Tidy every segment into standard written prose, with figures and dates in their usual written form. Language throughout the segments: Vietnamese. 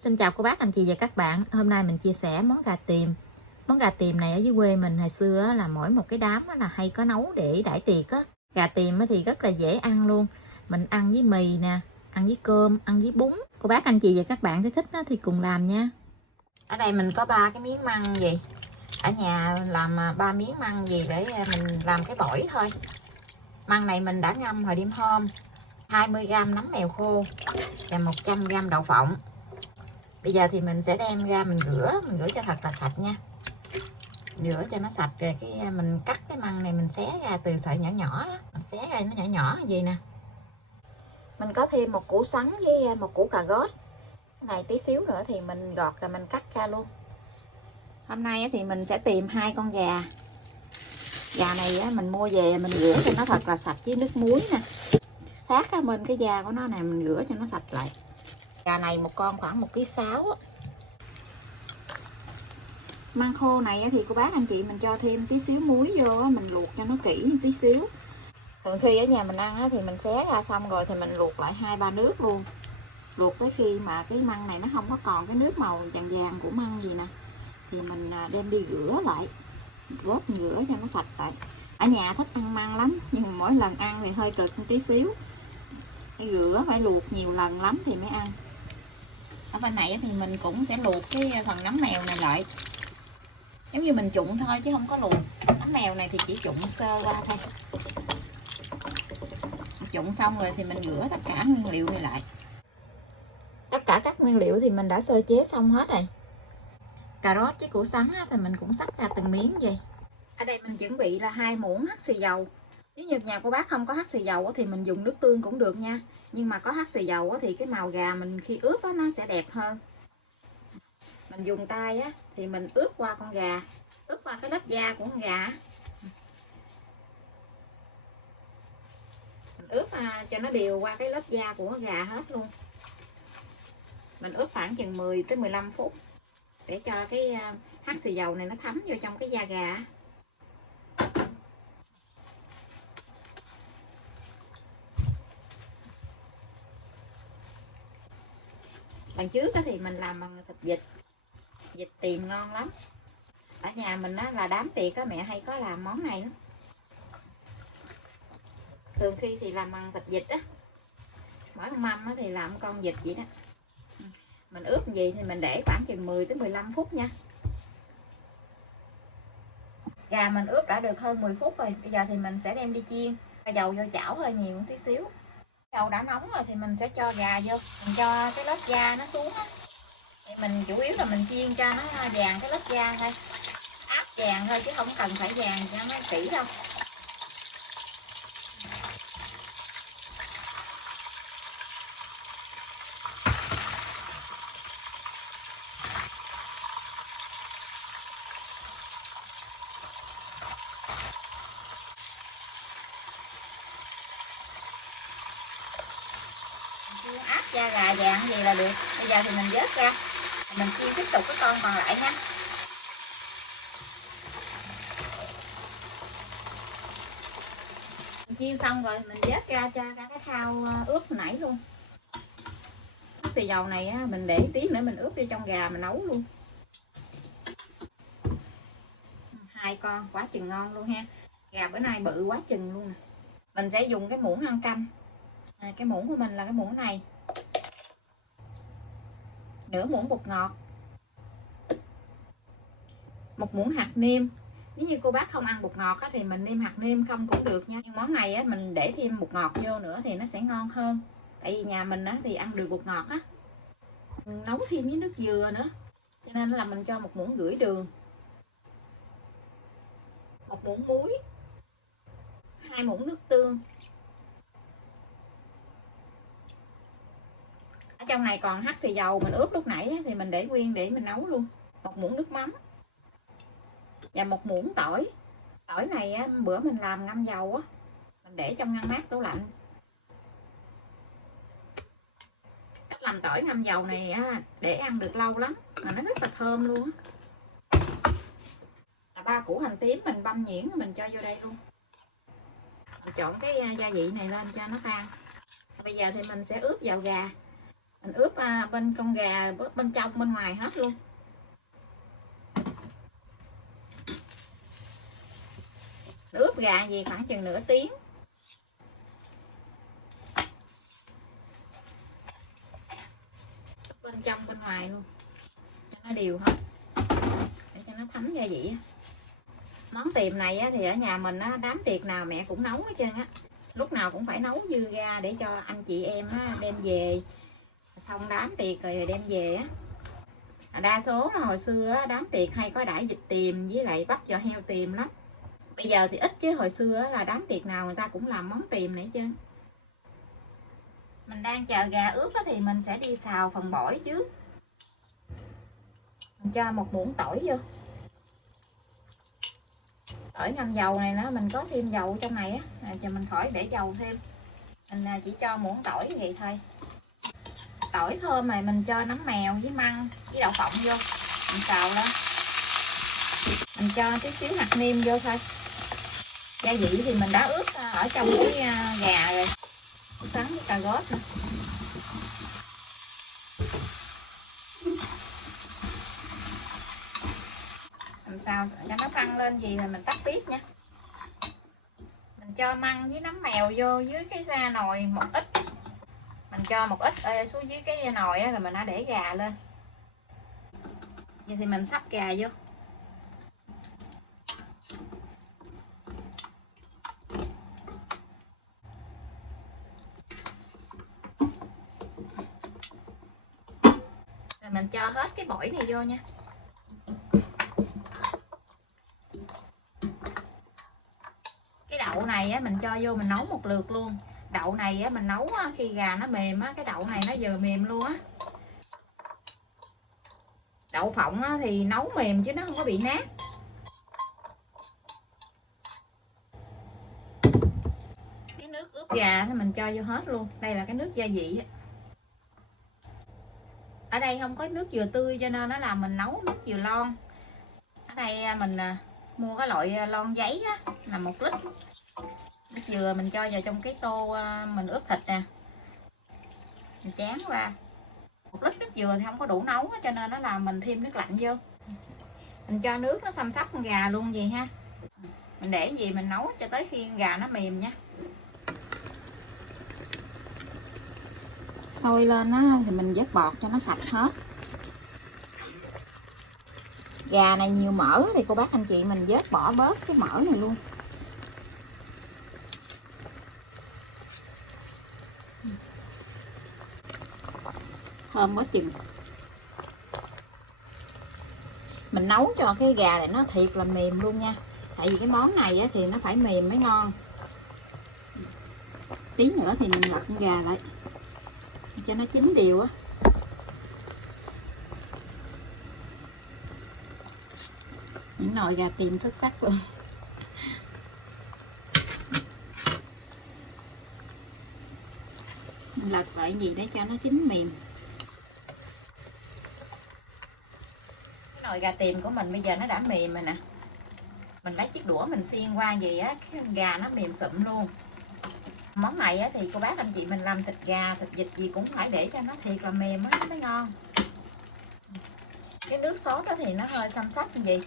Xin chào cô bác, anh chị và các bạn. Hôm nay mình chia sẻ món gà tiềm. Món gà tiềm này ở dưới quê mình hồi xưa là mỗi một cái đám là hay có nấu để đãi tiệc á. Gà tiềm thì rất là dễ ăn luôn. Mình ăn với mì nè, ăn với cơm, ăn với bún. Cô bác, anh chị và các bạn thấy thích thì cùng làm nha. Ở đây mình có 3 cái miếng măng gì. Ở nhà làm 3 miếng măng gì để mình làm cái bổi thôi. Măng này mình đã ngâm hồi đêm hôm. 20g nấm mèo khô và 100g đậu phộng. Bây giờ thì mình sẽ đem ra mình rửa cho thật là sạch nha. Rửa cho nó sạch rồi mình cắt cái măng này, mình xé ra từ sợi nhỏ nhỏ đó. Mình xé ra nó nhỏ nhỏ như vậy nè. Mình có thêm một củ sắn với một củ cà rốt. Cái này tí xíu nữa thì mình gọt rồi mình cắt ra luôn. Hôm nay thì mình sẽ tìm 2 con gà. Gà này mình mua về mình rửa cho nó thật là sạch với nước muối nè. Sát bên cái da của nó này mình rửa cho nó sạch lại. Gà này một con khoảng 1,6 kg. Măng khô này thì cô bác anh chị mình cho thêm tí xíu muối vô, mình luộc cho nó kỹ tí xíu. Thường khi ở nhà mình ăn thì mình xé ra xong rồi thì mình luộc lại 2-3 nước luôn. Luộc tới khi mà cái măng này nó không có còn cái nước màu vàng vàng của măng gì nè, thì mình đem đi rửa lại, rửa cho nó sạch lại. Ở nhà thích ăn măng lắm, nhưng mà mỗi lần ăn thì hơi cực một tí xíu. Phải rửa, phải luộc nhiều lần lắm thì mới ăn. Ở bên này thì mình cũng sẽ luộc cái phần nấm mèo này lại, giống như mình trụng thôi chứ không có luộc. Nấm mèo này thì chỉ trụng sơ qua thôi. Trụng xong rồi thì mình rửa tất cả nguyên liệu này lại. Tất cả các nguyên liệu thì mình đã sơ chế xong hết rồi. Cà rốt với củ sắn thì mình cũng xắt ra từng miếng vậy. Ở đây mình chuẩn bị là 2 muỗng hắc xì dầu. Nếu như nhà cô bác không có hắc xì dầu thì mình dùng nước tương cũng được nha. Nhưng mà có hắc xì dầu thì cái màu gà mình khi ướp nó sẽ đẹp hơn. Mình dùng tay thì mình ướp qua con gà, ướp qua cái lớp da của con gà. Mình ướp cho nó đều qua cái lớp da của con gà hết luôn. Mình ướp khoảng chừng 10 tới 15 phút để cho cái hắc xì dầu này nó thấm vô trong cái da gà. Lần trước thì mình làm bằng thịt vịt tiềm ngon lắm. Ở nhà mình là đám tiệc mẹ hay có làm món này lắm. Thường khi thì làm bằng thịt vịt mỗi mâm thì làm con vịt vậy đó. Mình ướp gì thì mình để khoảng chừng 10 tới 15 phút nha. Gà mình ướp đã được hơn 10 phút rồi. Bây giờ thì mình sẽ đem đi chiên. Dầu vô chảo hơi nhiều một tí xíu. Dầu đã nóng rồi thì mình sẽ cho gà vô. Mình cho cái lớp da nó xuống thì mình chủ yếu là mình chiên cho nó vàng cái lớp da thôi. Áp vàng thôi chứ không cần phải vàng cho nó kỹ đâu. Áp da gà vàng gì là được. Bây giờ thì mình vớt ra, mình chiên tiếp tục cái con còn lại nha. Mình chiên xong rồi mình vớt ra cho ra cái thau ướp hồi nãy luôn. Cái xì dầu này mình để tí nữa mình ướp vô trong gà mình nấu luôn. 2 con quá chừng ngon luôn ha. Gà bữa nay bự quá chừng luôn nè. Mình sẽ dùng cái muỗng ăn canh. Cái muỗng của mình là cái muỗng này. Nửa muỗng bột ngọt, 1 muỗng hạt nêm. Nếu như cô bác không ăn bột ngọt thì mình nêm hạt nêm không cũng được nha. Nhưng món này mình để thêm bột ngọt vô nữa thì nó sẽ ngon hơn. Tại vì nhà mình thì ăn được bột ngọt mình nấu thêm với nước dừa nữa, cho nên là mình cho 1,5 muỗng đường, 1 muỗng muối, 2 muỗng nước tương. Ở trong này còn hắc xì dầu mình ướp lúc nãy thì mình để nguyên để mình nấu luôn. 1 muỗng nước mắm và 1 muỗng tỏi. Tỏi này bữa mình làm ngâm dầu mình để trong ngăn mát tủ lạnh. Cách làm tỏi ngâm dầu này để ăn được lâu lắm mà nó rất là thơm luôn. 3 củ hành tím mình băm nhuyễn mình cho vô đây luôn. Mình chọn cái gia vị này lên cho nó tan. Bây giờ thì mình sẽ ướp vào gà. Mình ướp bên con gà bên trong bên ngoài hết luôn. Ướp gà gì khoảng chừng nửa tiếng. Bên trong bên ngoài luôn cho nó đều hết, để cho nó thấm gia vị. Món tiềm này á, thì ở nhà mình á, đám tiệc nào mẹ cũng nấu hết trơn á, lúc nào cũng phải nấu dư ra để cho anh chị em á, đem về, xong đám tiệc rồi đem về á. Đa số là hồi xưa á, đám tiệc hay có đãi vịt tiềm với lại bắp giò heo tiềm lắm. Bây giờ thì ít, chứ hồi xưa á, là đám tiệc nào người ta cũng làm món tiềm này chứ. Mình đang chờ gà ướp á, thì mình sẽ đi xào phần bổi trước. Mình cho một muỗng tỏi vô. Tỏi ngâm dầu này nó mình có thêm dầu trong này á, cho mình khỏi để dầu thêm. Mình chỉ cho muỗng tỏi vậy thôi. Tỏi thơm này mình cho nấm mèo với măng với đậu phộng vô, mình xào lên. Mình cho tí xíu hạt nêm vô thôi. Gia vị thì mình đã ướp ở trong cái gà rồi, sắn với cà rốt nữa. Mình xào cho nó săn lên gì thì mình tắt bếp nha. Mình cho măng với nấm mèo vô dưới cái da nồi một ít. Mình cho một ít xuống dưới cái nồi á, rồi mình đã để gà lên. Vậy thì mình sắp gà vô. Rồi mình cho hết cái bổi này vô nha. Cái đậu này á, mình cho vô mình nấu một lượt luôn. Đậu này á, mình nấu á, khi gà nó mềm á, cái đậu này nó vừa mềm luôn á. Đậu phộng á, thì nấu mềm chứ nó không có bị nát. Cái nước ướp gà thì mình cho vô hết luôn. Đây là cái nước gia vị á. Ở đây không có nước dừa tươi cho nên nó làm mình nấu nước dừa lon. Ở đây mình mua cái loại lon giấy á, là 1 lít. Nước dừa mình cho vào trong cái tô mình ướp thịt nè, mình chén qua. 1 lít nước dừa thì không có đủ nấu cho nên nó làm mình thêm nước lạnh vô. Mình cho nước nó xăm xắp con gà luôn vậy ha. Mình để gì mình nấu cho tới khi con gà nó mềm nha. Sôi lên á thì mình vớt bọt cho nó sạch hết. Gà này nhiều mỡ thì cô bác anh chị mình vớt bỏ bớt cái mỡ này luôn. Thơm quá chừng. Mình nấu cho cái gà này nó thiệt là mềm luôn nha. Tại vì cái món này thì nó phải mềm mới ngon. Tí nữa thì mình lật con gà lại cho nó chín đều á. Những nồi gà tiềm xuất sắc luôn. Mình lật lại gì để cho nó chín mềm. Cái nồi gà tiềm của mình bây giờ nó đã mềm rồi nè. Mình lấy chiếc đũa mình xiên qua vậy á, cái gà nó mềm sụm luôn. Món này á, thì cô bác anh chị mình làm thịt gà, thịt vịt gì cũng phải để cho nó thiệt là mềm á mới ngon. Cái nước sốt đó thì nó hơi xăm xắp như vậy.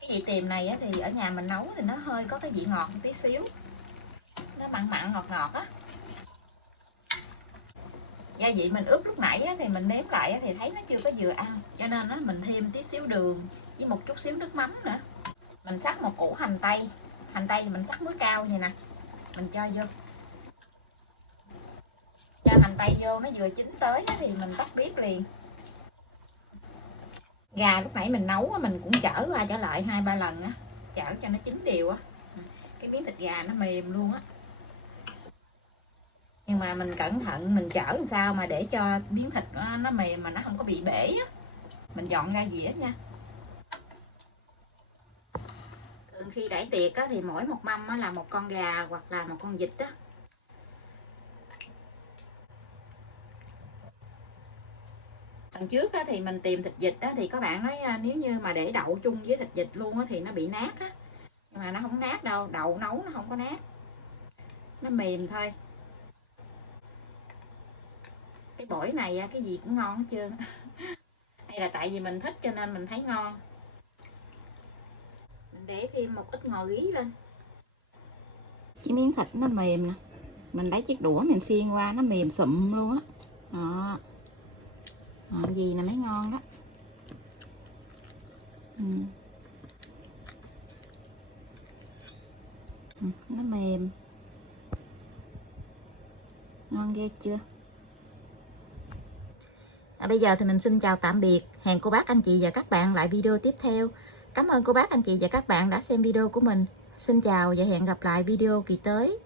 Cái vị tiềm này á, thì ở nhà mình nấu thì nó hơi có cái vị ngọt một tí xíu. Nó mặn mặn ngọt ngọt á. Gia vị mình ướp lúc nãy á, thì mình nếm lại á, thì thấy nó chưa có vừa ăn. Cho nên nó mình thêm tí xíu đường với một chút xíu nước mắm nữa. Mình xắt một củ hành tây. Hành tây thì mình xắt muối cao vậy nè. Mình cho vô. Cho hành tây vô nó vừa chín tới thì mình tắt bếp liền. Gà lúc nãy mình nấu mình cũng chở qua trở lại 2-3 lần á, chở cho nó chín đều á. Cái miếng thịt gà nó mềm luôn á. Nhưng mà mình cẩn thận mình chở làm sao mà để cho miếng thịt nó mềm mà nó không có bị bể á. Mình dọn ra dĩa nha. Thường khi đãi tiệc á, thì mỗi một mâm á, là một con gà hoặc là một con vịt á. Lần trước á, thì mình tìm thịt vịt á, thì các bạn nói nếu như mà để đậu chung với thịt vịt luôn á, thì nó bị nát á. Nhưng mà nó không nát đâu, đậu nấu nó không có nát, nó mềm thôi. tỏi này cái gì cũng ngon hết trơn. Hay là tại vì mình thích cho nên mình thấy ngon. Mình để thêm một ít ngò rí lên. Cái miếng thịt nó mềm nè, mình lấy chiếc đũa mình xiên qua nó mềm sụm luôn á. Đó. Gì là mới ngon đó. Nó mềm, ngon ghê chưa. Bây giờ thì mình xin chào tạm biệt, hẹn cô bác anh chị và các bạn lại video tiếp theo. Cảm ơn cô bác anh chị và các bạn đã xem video của mình. Xin chào và hẹn gặp lại video kỳ tới.